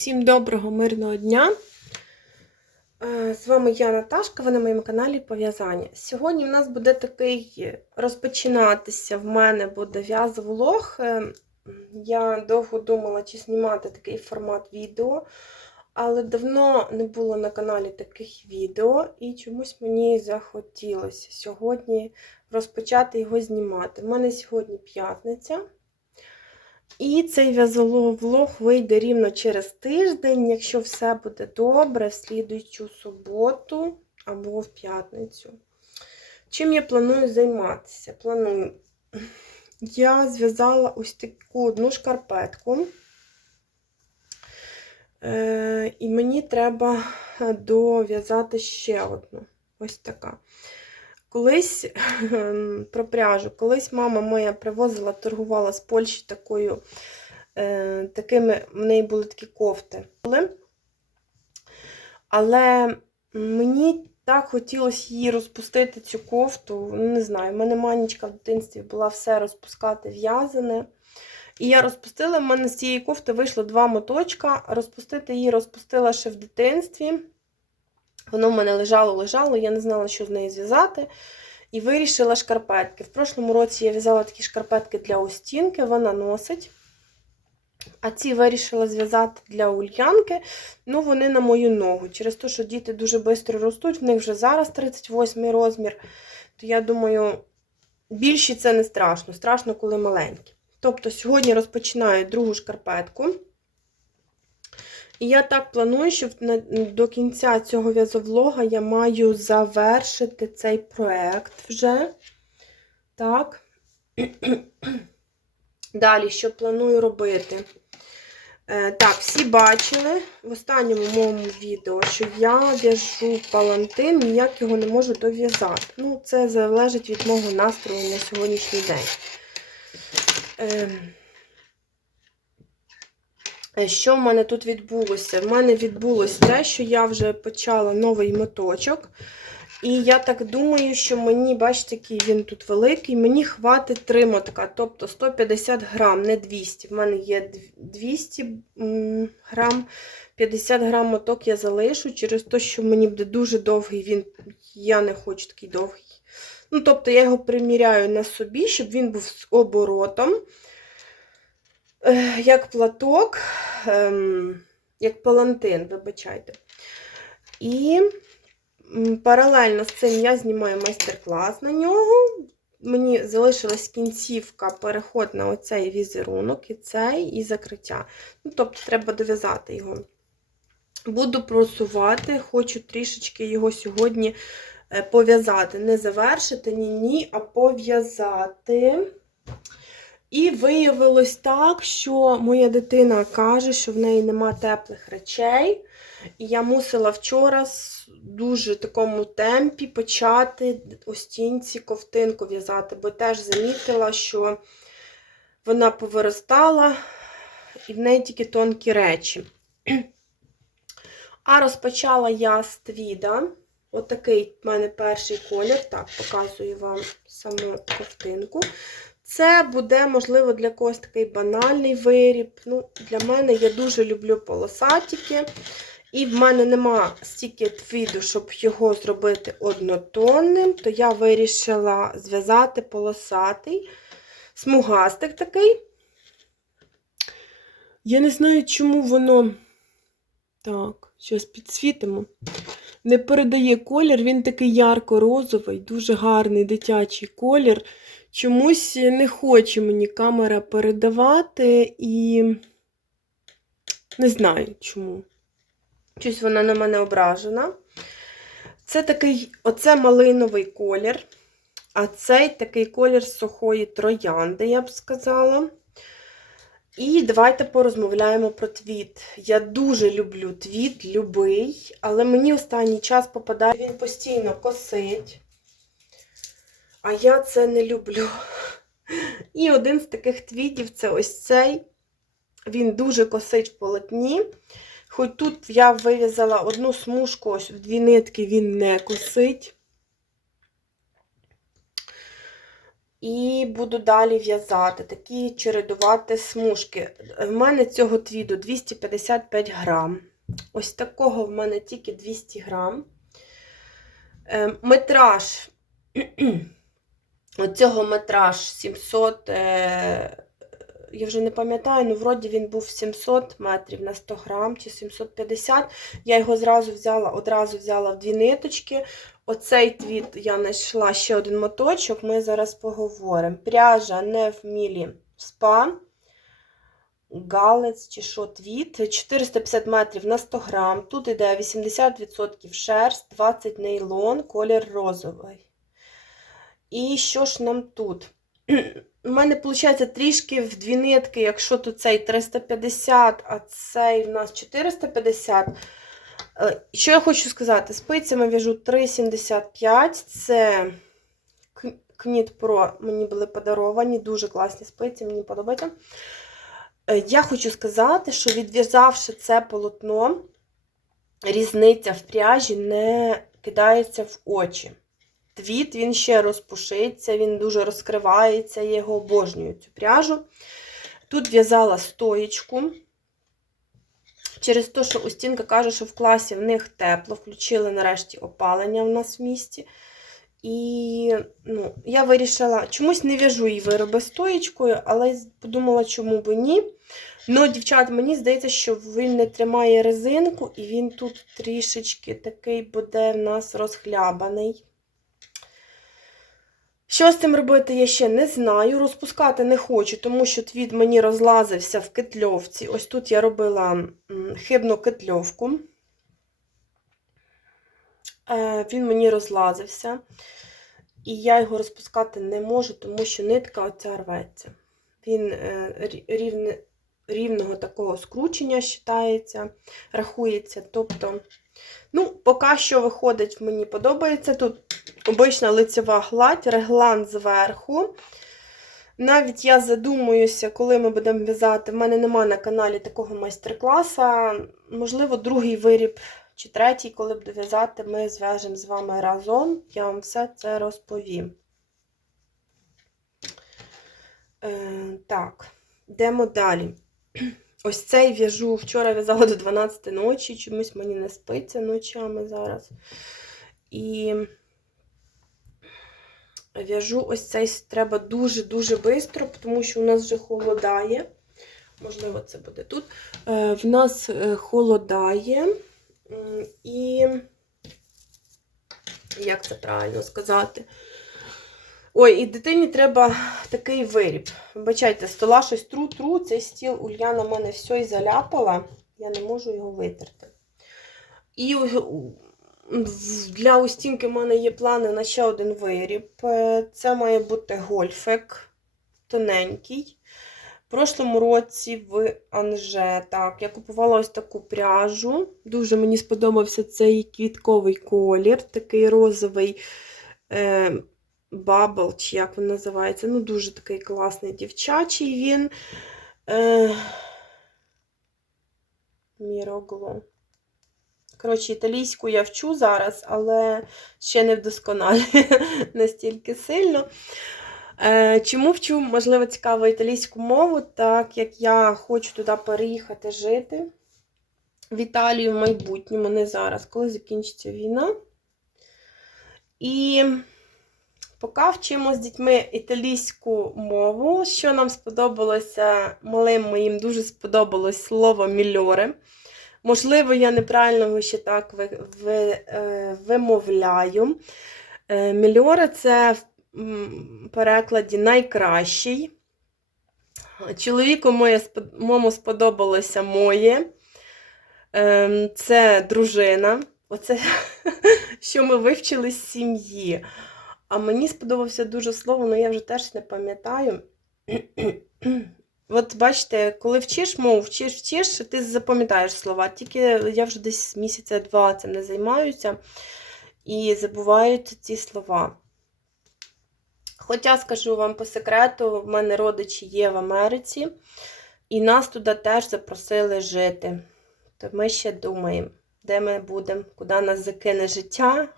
Всім доброго, мирного дня! Е, З вами я Наташка, ви на моєму каналі Пов'язання. Сьогодні в нас буде такий розпочинатися в мене буде в'язовлог. Е, Я довго думала, чи знімати такий формат відео, але давно не було на каналі таких відео, і чомусь мені захотілося сьогодні розпочати його знімати. У мене сьогодні п'ятниця. І цей в'язолов вийде рівно через тиждень, якщо все буде добре, в слідуючу суботу або в п'ятницю. Чим я планую займатися? Планую. Я зв'язала ось таку одну шкарпетку. Е, і мені треба дов'язати ще одну. Ось така. Колись про пряжу, колись мама моя привозила, торгувала з Польщі такою, е, такими, в неї були такі кофти. Але мені так хотілося її розпустити, цю кофту. Ну, Не знаю, в мене манічка в дитинстві була все розпускати в'язане. І я розпустила, в мене з цієї кофти вийшло два моточка. Розпустити її розпустила ще в дитинстві. Воно в мене лежало-лежало, я не знала, що з нею зв'язати. І вирішила шкарпетки. В прошлому році я в'язала такі шкарпетки для Остінки, вона носить. А ці вирішила зв'язати для Ульянки. Ну, вони на мою ногу. Через те, що діти дуже швидко ростуть, в них вже зараз 38 розмір. То я думаю, більші це не страшно. Страшно, коли маленькі. Тобто, сьогодні розпочинаю другу шкарпетку. І я так планую, що до кінця цього в'язовлога я маю завершити цей проект вже. Так. Далі, що планую робити? Е, так, всі бачили в останньому моєму відео, що я в'яжу палантин, ніяк його не можу дов'язати. Ну, це залежить від мого настрою на сьогоднішній день. Ем, що в мене тут відбулося? В мене відбулося те, що я вже почала новий моточок. І я так думаю, що мені, бачите, який він тут великий, мені хватить три мотка, тобто 150 грам, не 200. В мене є 200 грам, 50 грам моток я залишу через те, що мені буде дуже довгий, він, я не хочу такий довгий. Ну, Тобто, я його приміряю на собі, щоб він був з оборотом. Як платок, ем, як палантин, вибачайте. І паралельно з цим я знімаю майстер-клас на нього. Мені залишилась кінцівка, переход на оцей візерунок, і цей, і закриття. Ну, Тобто, треба дов'язати його. Буду просувати, хочу трішечки його сьогодні пов'язати. Не завершити, ні-ні, а пов'язати. І виявилось так, що моя дитина каже, що в неї нема теплих речей. І я мусила вчора в дуже такому темпі почати остінці ковтинку в'язати, бо теж замітила, що вона повиростала, і в неї тільки тонкі речі. А розпочала я з твіда. Отакий в мене перший колір. Так, показую вам саму ковтинку. Це буде, можливо, для когось такий банальний виріб. Ну, Для мене я дуже люблю полосатики. І в мене нема стільки твіду, щоб його зробити однотонним, то я вирішила зв'язати полосатий, смугастик такий. Я не знаю, чому воно. Так, зараз підсвітимо. Не передає колір, він такий ярко-розовий, дуже гарний дитячий колір. Чомусь не хоче мені камера передавати і не знаю чому. Щось вона на мене ображена. Це такий, оце малиновий колір, а цей такий колір сухої троянди, я б сказала. І давайте порозмовляємо про твіт. Я дуже люблю твіт, любий, але мені останній час попадає, він постійно косить. А я це не люблю. І один з таких твітів це ось цей. Він дуже косить в полотні. Хоч тут я вив'язала одну смужку, ось в дві нитки він не косить. І буду далі в'язати, такі чередувати смужки. В мене цього твіду 255 грам. Ось такого в мене тільки 200 грам. Е, Метраж. Оцього метраж 700. е, Я вже не пам'ятаю, ну вроді він був 700 метрів на 100 грам чи 750. Я його зразу взяла, одразу взяла в дві ниточки. Оцей твіт я знайшла ще один моточок, ми зараз поговоримо. Пряжа не в мілі спа. Галець чи що твіт. 450 метрів на 100 грам. Тут іде 80% шерсть, 20 нейлон, колір розовий. І що ж нам тут? У мене, виходить, трішки в дві нитки, якщо то цей 350, а цей в нас 450. Е, Що я хочу сказати? Спицями в'яжу 3,75. Це К- Knit Pro мені були подаровані. Дуже класні спиці, мені подобається. Е, Я хочу сказати, що відв'язавши це полотно, різниця в пряжі не кидається в очі. Твіт він ще розпушиться, він дуже розкривається, я його обожнюю цю пряжу. Тут в'язала стоєчку. Через те, що Устінка каже, що в класі в них тепло, включили нарешті опалення в нас в місті. І ну, я вирішила, чомусь не в'яжу її вироби стоєчкою, але подумала, чому би ні. Ну, дівчат, мені здається, що він не тримає резинку, і він тут трішечки такий буде в нас розхлябаний. Що з цим робити, я ще не знаю. Розпускати не хочу, тому що твіт мені розлазився в кетльовці. Ось тут я робила хибну кетльовку. Е, Він мені розлазився. І я його розпускати не можу, тому що нитка оця рветься. Він е, рівне, рівного такого скручення вважається, рахується. Тобто, ну, поки що виходить, мені подобається. Тут обична лицева гладь, реглан зверху. Навіть я задумуюся, коли ми будемо в'язати. В мене немає на каналі такого майстер-класа. Можливо, другий виріб чи третій, коли буду в'язати, ми зв'яжемо з вами разом. Я вам все це розповім. Е, так, йдемо далі. Ось цей в'яжу. Вчора в'язала до 12 ночі, чомусь мені не спиться ночами зараз. І в'яжу ось цей треба дуже-дуже швидко, тому що у нас вже холодає. Можливо, це буде тут. Е, В нас е, холодає. І, як це правильно сказати? Ой, і дитині треба такий виріб. Вибачайте, стола щось тру-тру, цей стіл Ульяна в мене все і заляпала, я не можу його витерти. І для Устінки в мене є плани на ще один виріб. Е, Це має бути гольфик тоненький. В прошлому році в Анже, так, я купувала ось таку пряжу. Дуже мені сподобався цей квітковий колір, такий розовий е, бабл, чи як він називається. Ну, дуже такий класний дівчачий він. Е, Мірогло. Коротше, італійську я вчу зараз, але ще не вдосконалюю настільки сильно. Е, Чому вчу, можливо, цікаво італійську мову, так як я хочу туди переїхати жити в Італію в майбутньому, не зараз, коли закінчиться війна. І поки вчимо з дітьми італійську мову, що нам сподобалося, малим моїм дуже сподобалось слово мільоре. Можливо, я неправильно його ще так е, вимовляю. Е, Мільоре це в перекладі найкращий. Чоловіку моє, моєму сподобалося моє. Ем, Це дружина. Оце, що ми вивчили з сім'ї. А мені сподобався дуже слово, але я вже теж не пам'ятаю. От бачите, коли вчиш мову, вчиш, вчиш, ти запам'ятаєш слова. Тільки я вже десь місяця два цим не займаюся і забуваю ці слова. Хоча скажу вам по секрету, в мене родичі є в Америці, і нас туди теж запросили жити. То ми ще думаємо, де ми будемо, куди нас закине життя.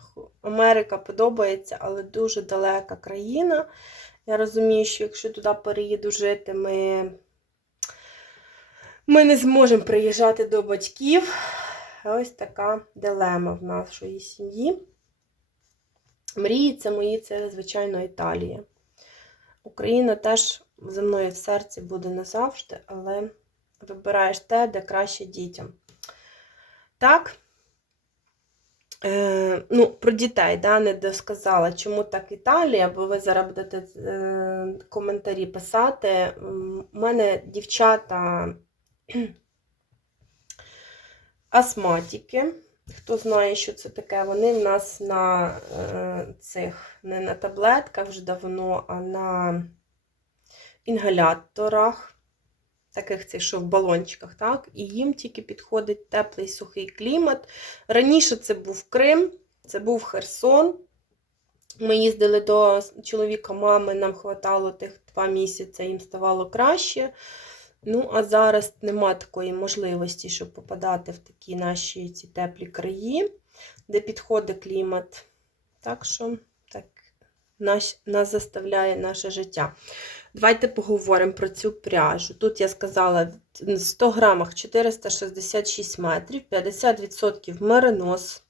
Америка подобається, але дуже далека країна. Я розумію, що якщо туди переїду жити, ми, ми не зможемо приїжджати до батьків. Ось така дилема в нашої сім'ї. Мрії це мої, це, звичайно, Італія. Україна теж зі мною в серці буде назавжди, але вибираєш те, де краще дітям. Так. Е, ну, про дітей, да, не досказала, чому так Італія, бо ви зараз будете е, коментарі писати. У мене дівчата астматики. Хто знає, що це таке, вони в нас на е, цих, не на таблетках вже давно, а на інгаляторах, таких цих, що в балончиках, так? І їм тільки підходить теплий сухий клімат. Раніше це був Крим, це був Херсон. Ми їздили до чоловіка мами, нам хватало тих два місяці, їм ставало краще. Ну, а зараз нема такої можливості, щоб попадати в такі наші ці теплі краї, де підходить клімат. Так що так, нас, нас заставляє наше життя. Давайте поговоримо про цю пряжу. Тут я сказала, в 100 грамах 466 метрів, 50% меринос.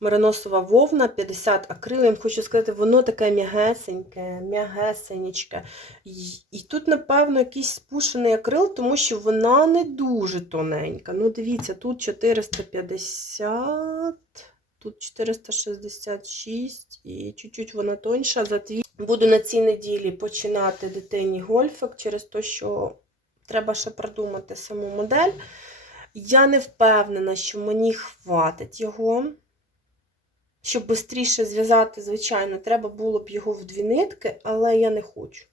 Мериносова вовна, 50 акрил. Я вам хочу сказати, воно таке м'ягесеньке, м'ягесенечке. І, і тут, напевно, якийсь спушений акрил, тому що вона не дуже тоненька. Ну, дивіться, тут 450, тут 466 і чуть-чуть вона тоньша. За твій. Буду на цій неділі починати дитині гольфик через те, що треба ще продумати саму модель. Я не впевнена, що мені хватить його. Щоб швидше зв'язати, звичайно, треба було б його в дві нитки, але я не хочу.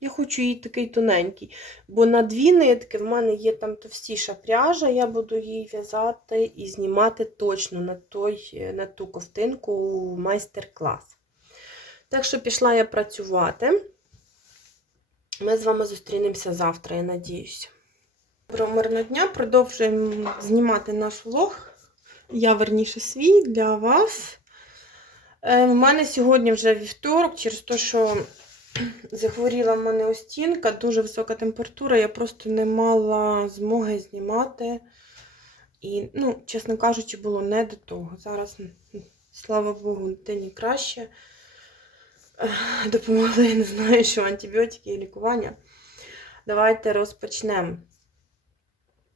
Я хочу її такий тоненький. Бо на дві нитки в мене є там товстіша пряжа, я буду її в'язати і знімати точно на той, на ту ковтинку майстер-клас. Так що пішла я працювати. Ми з вами зустрінемося завтра, я надіюся. Доброго мирного дня, продовжуємо знімати наш влог. Я верніше свій для вас. У мене сьогодні вже вівторок, через те, що захворіла в мене остінка, дуже висока температура, я просто не мала змоги знімати. І, ну, чесно кажучи, було не до того. Зараз, слава Богу, дитині краще. Допомогли, я не знаю, що антибіотики і лікування. Давайте розпочнемо.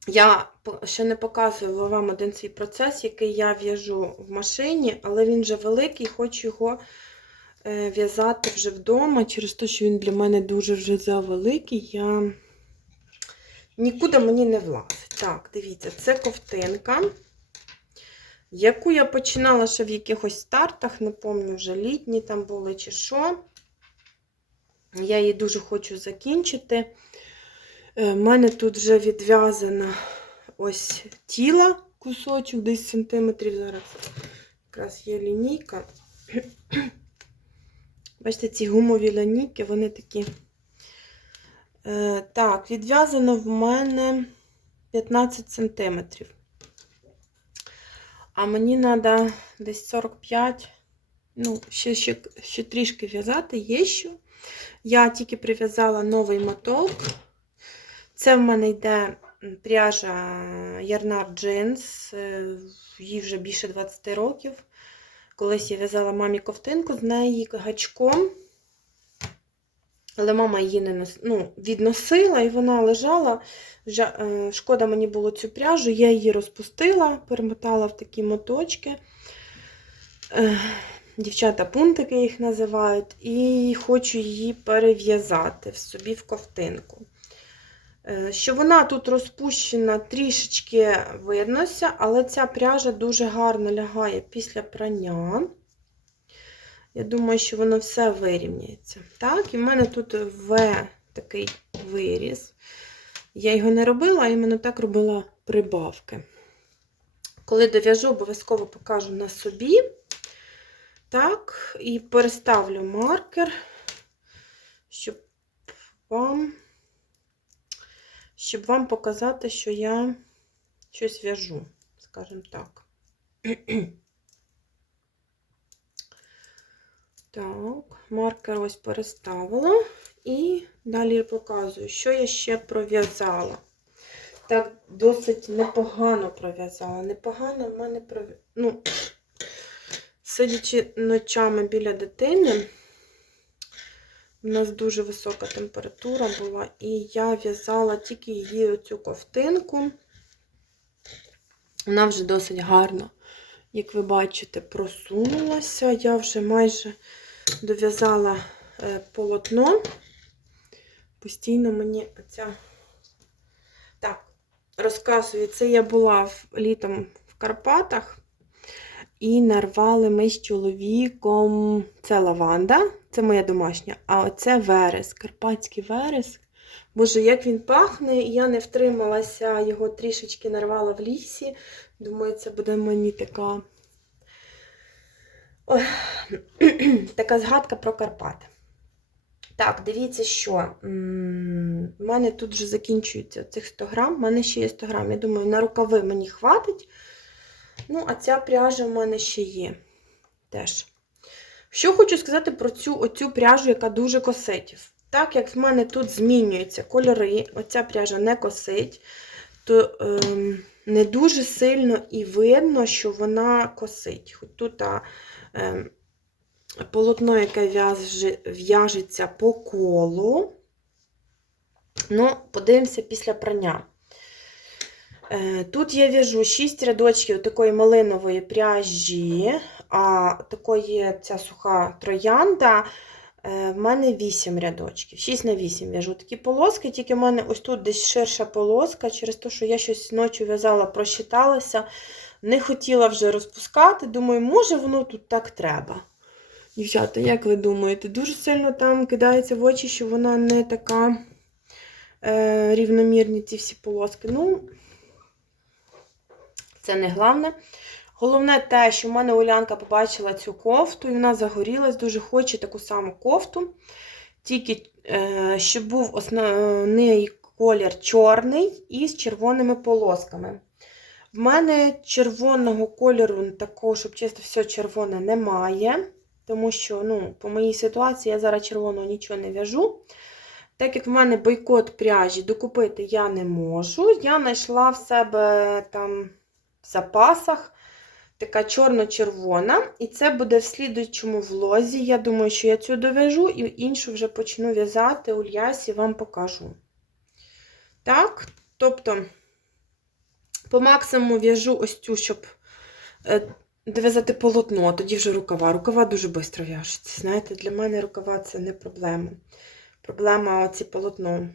Я ще не показувала вам один свій процес, який я в'яжу в машині, але він вже великий, хочу його в'язати вже вдома, через те, що він для мене дуже вже завеликий, я нікуди мені не влазить. Так, дивіться, це ковтинка, яку я починала ще в якихось стартах, не пам'ятаю, вже літні там були чи що. Я її дуже хочу закінчити. У мене тут вже відв'язана ось тіло, кусочок, десь сантиметрів. Зараз якраз є лінійка. Бачите, ці гумові лінійки, вони такі. Е, так, відв'язано в мене 15 сантиметрів. А мені треба десь 45, ну, ще, ще, ще трішки в'язати, є що. Я тільки прив'язала новий моток. Це в мене йде пряжа Ярнар Джинс, їй вже більше 20 років. Колись я в'язала мамі ковтинку з неї гачком. Але мама її не нос... ну, відносила і вона лежала. Е, Шкода мені було цю пряжу, я її розпустила, перемотала в такі моточки. Е, Дівчата пунктики їх називають, і хочу її перев'язати в собі в ковтинку. Що вона тут розпущена, трішечки виднося, але ця пряжа дуже гарно лягає після прання. Я думаю, що воно все вирівняється. Так, і в мене тут В такий виріз. Я його не робила, а іменно так робила прибавки. Коли дов'яжу, обов'язково покажу на собі. Так, і переставлю маркер, щоб вам щоб вам показати, що я щось в'яжу, скажімо так. Так, маркер ось переставила. І далі показую, що я ще пров'язала. Так, досить непогано пров'язала. Непогано в мене пров'язала. Ну, сидячи ночами біля дитини, у нас дуже висока температура була, і я в'язала тільки її оцю ковтинку. Вона вже досить гарно, як ви бачите, просунулася. Я вже майже дов'язала е, полотно. Постійно мені оця. Так, розказую, це я була літом в Карпатах. І нарвали ми з чоловіком. Це лаванда, це моя домашня, а оце верес, карпатський верес. Боже, як він пахне, я не втрималася, його трішечки нарвала в лісі. Думаю, це буде мені така Ой, така згадка про Карпати. Так, дивіться, що У мене тут вже закінчується цих 100 грам. У мене ще є 100 грам. Я думаю, на рукави мені хватить. Ну, а ця пряжа в мене ще є. Теж. Що хочу сказати про цю оцю пряжу, яка дуже косить. Так як в мене тут змінюються кольори, оця пряжа не косить, то ем, не дуже сильно і видно, що вона косить. Тут а, полотно, яке в'яжеться по колу. Ну, подивимося після прання. Е, Тут я в'яжу 6 рядочків такої малинової пряжі, а такої ця суха троянда. е, В мене 8 рядочків, 6 на 8 в'яжу такі полоски, тільки в мене ось тут десь ширша полоска, через те, що я щось ночі в'язала, просчиталася, не хотіла вже розпускати. Думаю, може воно тут так треба. Дівчата, як ви думаєте, дуже сильно там кидається в очі, що вона не така е, рівномірні ці всі полоски. Ну, це не головне. Головне те, що в мене Улянка побачила цю кофту, і вона загорілась, дуже хоче таку саму кофту. Тільки, е, щоб був основний колір чорний і з червоними полосками. В мене червоного кольору, такого, щоб чисто все червоне, немає. Тому що, ну, по моїй ситуації я зараз червоного нічого не в'яжу. Так як в мене бойкот пряжі докупити я не можу, я знайшла в себе там в запасах така чорно-червона. І це буде в слідуючому влозі. Я думаю, що я цю дов'яжу і іншу вже почну в'язати у лясі, вам покажу. Так, тобто, по максимуму в'яжу ось цю, щоб е, дов'язати полотно, тоді вже рукава. Рукава дуже швидко в'яжуться. Знаєте, для мене рукава це не проблема. Проблема оці полотно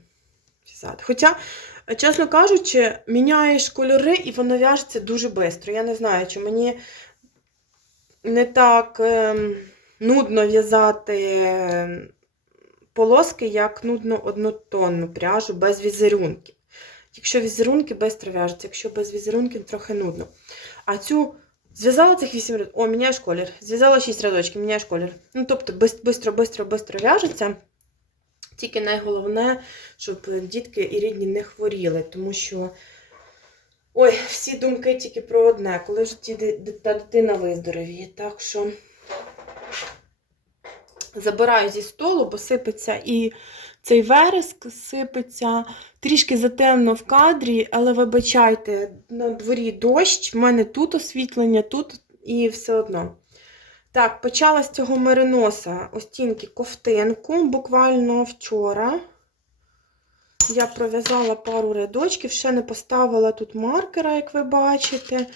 в'язати. Хоча, чесно кажучи, міняєш кольори і воно в'яжеться дуже швидко. Я не знаю, чи мені не так ем, нудно в'язати полоски, як нудно однотонну пряжу без візерунків. Якщо візерунки швидко в'яжуться, якщо без візерунків, трохи нудно. А цю зв'язала цих 8 рядочків, о, міняєш колір. Зв'язала 6 рядочків, міняєш колір. Ну, тобто, швидко-швидко-швидко в'яжеться. Тільки найголовне, щоб дітки і рідні не хворіли, тому що ой, всі думки тільки про одне, коли ж та дитина виздоровіє. Так що забираю зі столу, бо сипеться і цей вереск сипеться. Трішки затемно в кадрі, але вибачайте, на дворі дощ, в мене тут освітлення, тут і все одно. Так, почала з цього мериноса ось тільки ковтинку, буквально вчора. Я пров'язала пару рядочків, ще не поставила тут маркера, як ви бачите.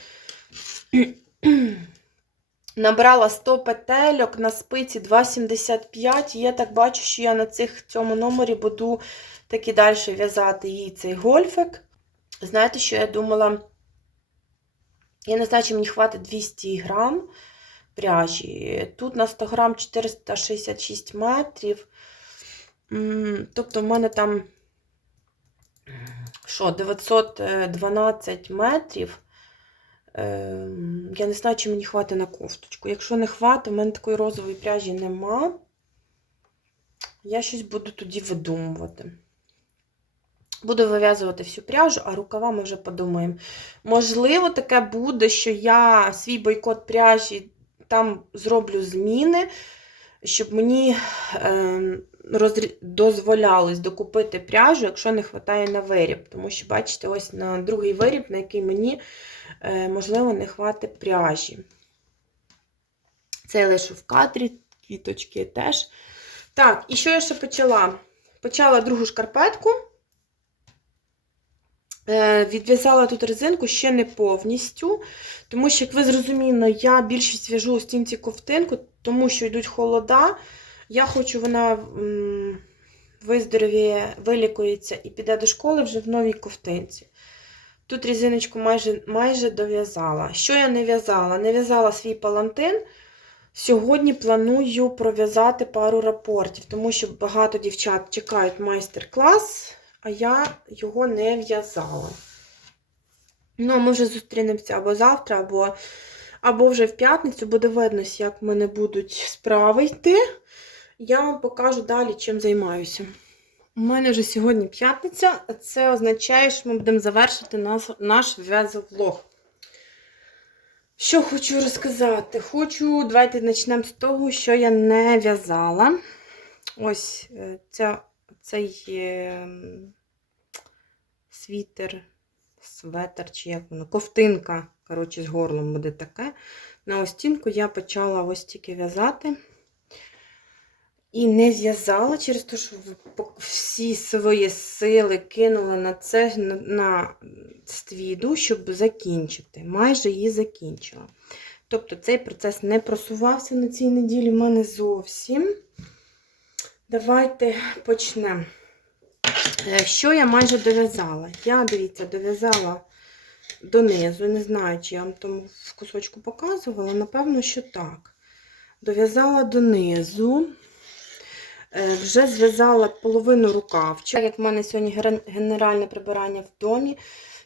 Набрала 100 петельок на спиці 2,75. Я так бачу, що я на цих, цьому номері буду так і далі в'язати їй цей гольфик. Знаєте, що я думала? Я не знаю, чи мені хватить 200 грам пряжі. Тут на 100 грам 466 метрів. Тобто, в мене там що, 912 метрів. Ем, Я не знаю, чи мені хватить на кофточку. Якщо не хватить, в мене такої розової пряжі нема. Я щось буду тоді видумувати. Буду вив'язувати всю пряжу, а рукава ми вже подумаємо. Можливо, таке буде, що я свій бойкот пряжі там зроблю зміни. щоб мені е, дозволялось докупити пряжу, якщо не вистачає на виріб. Тому що, бачите, ось на другий виріб, на який мені, е, можливо, не хватить пряжі. Це я лишу в кадрі, квіточки теж. Так, і що я ще почала? Почала другу шкарпетку. Е, Відв'язала тут резинку ще не повністю, тому що, як ви зрозуміли, я більшість в'яжу у стінці ковтинку, тому що йдуть холода. Я хочу, вона виздоровіє, вилікується і піде до школи вже в новій ковтинці. Тут резиночку майже, майже дов'язала. Що я не в'язала? Не в'язала свій палантин. Сьогодні планую пров'язати пару рапортів, тому що багато дівчат чекають майстер-клас, а я його не в'язала. Ну, ми вже зустрінемося або завтра, або, або вже в п'ятницю. Буде видно, як в мене будуть справи йти. Я вам покажу далі, чим займаюся. У мене вже сьогодні п'ятниця, це означає, що ми будемо завершити наш, наш в'язовлог. Що хочу розказати? Хочу, давайте почнемо з того, що я не в'язала. Ось е, ця, цей е, світер, светер, чи як воно, ковтинка, коротше, з горлом буде таке. На остінку я почала ось тільки в'язати. І не зв'язала через те, що всі свої сили кинула на це на, ствіду, щоб закінчити. Майже її закінчила. Тобто цей процес не просувався на цій неділі в мене зовсім. Давайте почнемо. Е, Що я майже дов'язала? Я, дивіться, дов'язала донизу. Не знаю, чи я вам тому в кусочку показувала. Напевно, що так. Дов'язала донизу. Е, Вже зв'язала половину рукавчика. Як в мене сьогодні генеральне прибирання в домі,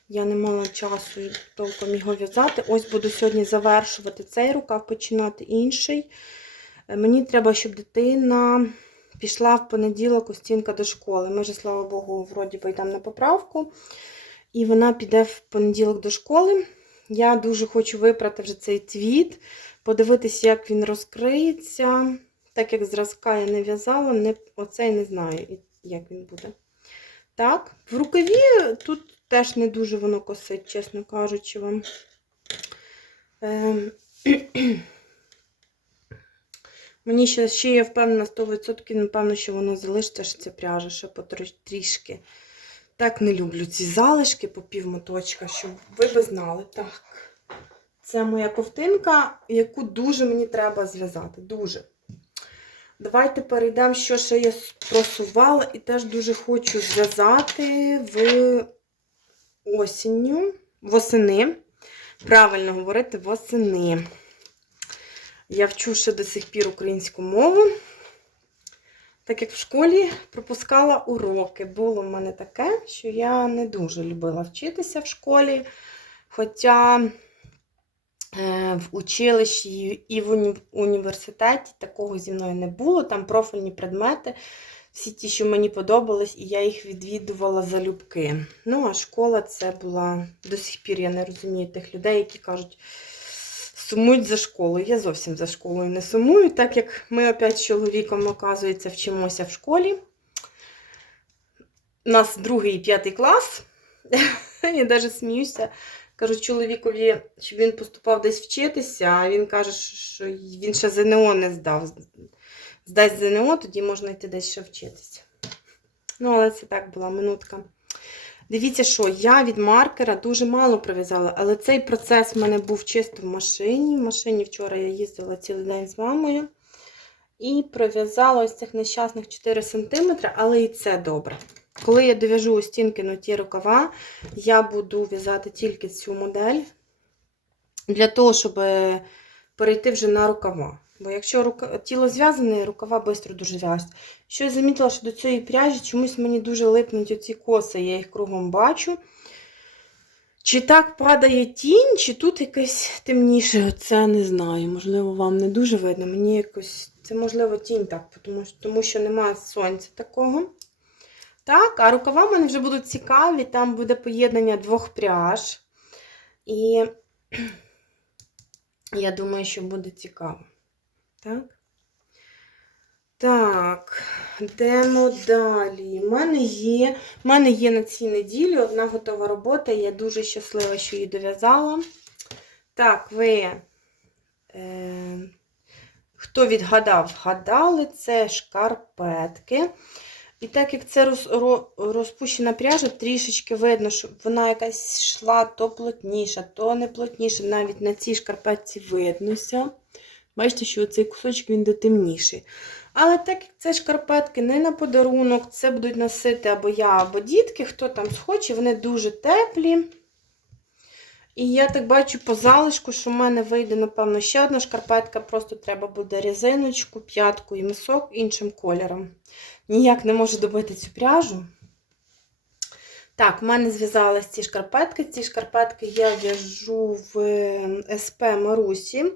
я не мала часу толком його в'язати. Ось буду сьогодні завершувати цей рукав, починати інший. Е, Мені треба, щоб дитина пішла в понеділок у стінка до школи. Ми вже, слава Богу, вроді би йдемо на поправку. І вона піде в понеділок до школи. Я дуже хочу випрати вже цей твіт, подивитися, як він розкриється. Так як зразка я не в'язала, не, оцей не знаю, як він буде. Так, в рукаві тут теж не дуже воно косить, чесно кажучи вам. Ем, Мені ще, ще я впевнена 100%, напевно, що воно залишиться, що це пряжа, ще потрішки. Так не люблю ці залишки по пів моточка, щоб ви би знали. Так. Це моя ковтинка, яку дуже мені треба зв'язати. Дуже. Давайте перейдемо, що ще я просувала, і теж дуже хочу зв'язати в осінню, восени. Правильно говорити, восени. Я вчу ще до сих пір українську мову. Так як в школі пропускала уроки. Було в мене таке, що я не дуже любила вчитися в школі. Хоча в училищі і в уні- університеті такого зі мною не було. Там профільні предмети, всі ті, що мені подобались, і я їх відвідувала залюбки. Ну, а школа це була до сих пір, я не розумію тих людей, які кажуть, сумують за школою. Я зовсім за школою не сумую, так як ми опять з чоловіком, оказується, вчимося в школі. У нас другий і п'ятий клас. Я навіть сміюся. Кажу чоловікові, щоб він поступав десь вчитися, а він каже, що він ще ЗНО не здав. Здасть ЗНО, тоді можна йти десь ще вчитися. Ну, але це так була минутка. Дивіться, що я від маркера дуже мало пров'язала, але цей процес в мене був чисто в машині. В машині вчора я їздила цілий день з мамою. І пров'язала ось цих нещасних 4 см, але і це добре. Коли я дов'яжу у стінки на ті рукава, я буду в'язати тільки цю модель для того, щоб перейти вже на рукава. Бо якщо рука... тіло зв'язане, рукава швидко дуже в'яжуть. Що я замітила, що до цієї пряжі чомусь мені дуже липнуть оці коси, я їх кругом бачу. Чи так падає тінь, чи тут якесь темніше, оце не знаю. Можливо, вам не дуже видно. Мені якось. Це, можливо, тінь так, тому, що- тому що немає сонця такого. Так, а рукава в мене вже будуть цікаві, там буде поєднання двох пряж. І я думаю, що буде цікаво. Так? Так, йдемо далі. У мене є, в мене є на цій неділі одна готова робота. Я дуже щаслива, що її дов'язала. Так, ви. Е, хто відгадав, вгадали, це шкарпетки. І так як це роз, розпущена пряжа, трішечки видно, що вона якась йшла то плотніша, то не плотніша. Навіть на цій шкарпетці виднося. Бачите, що цей кусочок він де. Але так як це шкарпетки не на подарунок, це будуть носити або я, або дітки, хто там схоче, вони дуже теплі. І я так бачу по залишку, що в мене вийде, напевно, ще одна шкарпетка, просто треба буде резиночку, п'ятку і мисок іншим кольором. Ніяк не можу добити цю пряжу. Так, в мене зв'язались ці шкарпетки. Ці шкарпетки я в'яжу в СП Марусі.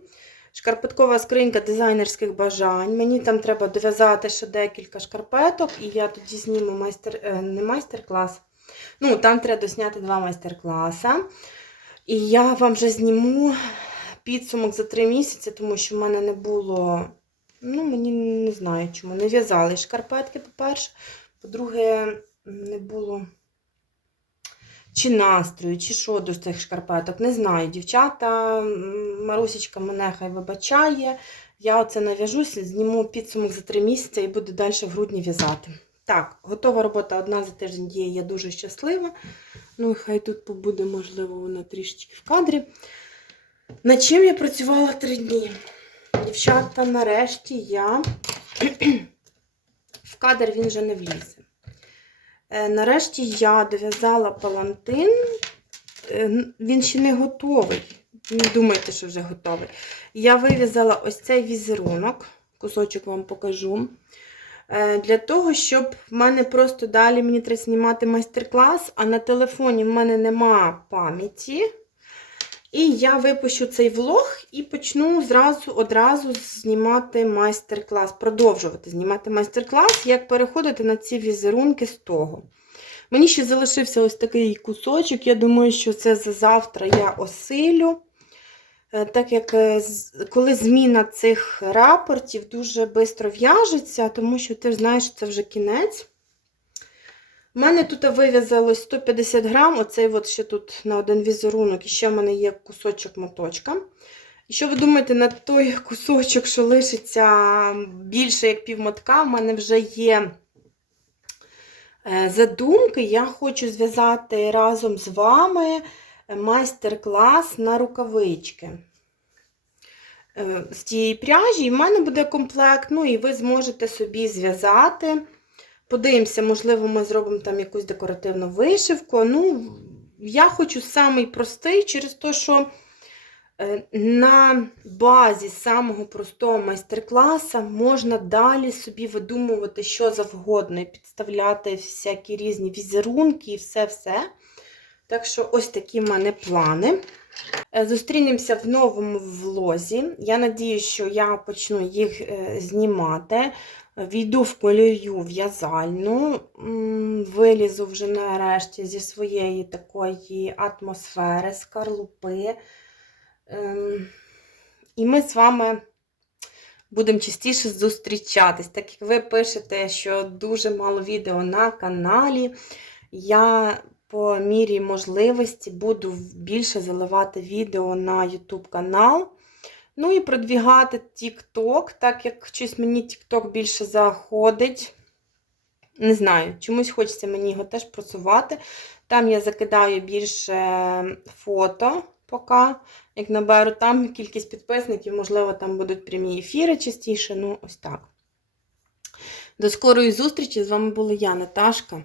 Шкарпеткова скринька дизайнерських бажань. Мені там треба дов'язати ще декілька шкарпеток, і я тоді зніму майстер, е, не майстер-клас. Ну, там треба досняти два майстер-класа. І я вам вже зніму підсумок за три місяці, тому що в мене не було. Ну, мені не знаю чому. Не в'язали шкарпетки, по-перше. По-друге, не було чи настрою, чи що до цих шкарпеток. Не знаю, дівчата, Марусечка мене хай вибачає. Я оце нав'яжуся, зніму підсумок за три місяці і буду далі в грудні в'язати. Так, готова робота одна за тиждень є, я дуже щаслива. Ну і хай тут побуде, можливо, вона трішечки в кадрі. Над чим я працювала три дні? Дівчата, нарешті я в кадр він вже не влізе. Е, Нарешті я дов'язала палантин. Е, Він ще не готовий. Не думайте, що вже готовий. Я вив'язала ось цей візерунок, кусочок вам покажу. Е, Для того, щоб в мене просто далі мені треба знімати майстер-клас, а на телефоні в мене нема пам'яті. І я випущу цей влог і почну зразу одразу знімати майстер-клас, продовжувати знімати майстер-клас, як переходити на ці візерунки з того. Мені ще залишився ось такий кусочок. Я думаю, що це за завтра я осилю. Е, Так як е, коли зміна цих рапортів дуже швидко в'яжеться, тому що ти знаєш, що це вже кінець. У мене тут вив'язалось 150 грам, оцей от ще тут на один візерунок, і ще в мене є кусочок моточка. І що ви думаєте, на той кусочок, що лишиться більше як півмотка, в мене вже є е, задумки. Я хочу зв'язати разом з вами майстер-клас на рукавички. Е, З тієї пряжі, і в мене буде комплект, ну і ви зможете собі зв'язати. Подивимося, можливо, ми зробимо там якусь декоративну вишивку. Ну, я хочу самий простий через те, що е, на базі самого простого майстер-класу можна далі собі видумувати що завгодно і підставляти всякі різні візерунки і все-все. Так що ось такі в мене плани. Е, Зустрінемося в новому влозі. Я надію, що я почну їх е, знімати. Війду в колію в'язальну, вилізу вже нарешті зі своєї такої атмосфери, скарлупи. Ем, І ми з вами будемо частіше зустрічатись. Так як ви пишете, що дуже мало відео на каналі, я по мірі можливості буду більше заливати відео на YouTube канал. Ну і продвігати TikTok, так як щось мені TikTok більше заходить. Не знаю, чомусь хочеться мені його теж просувати. Там я закидаю більше фото, поки, як наберу там кількість підписників, можливо, там будуть прямі ефіри частіше. Ну, ось так. До скорої зустрічі! З вами була я, Наташка.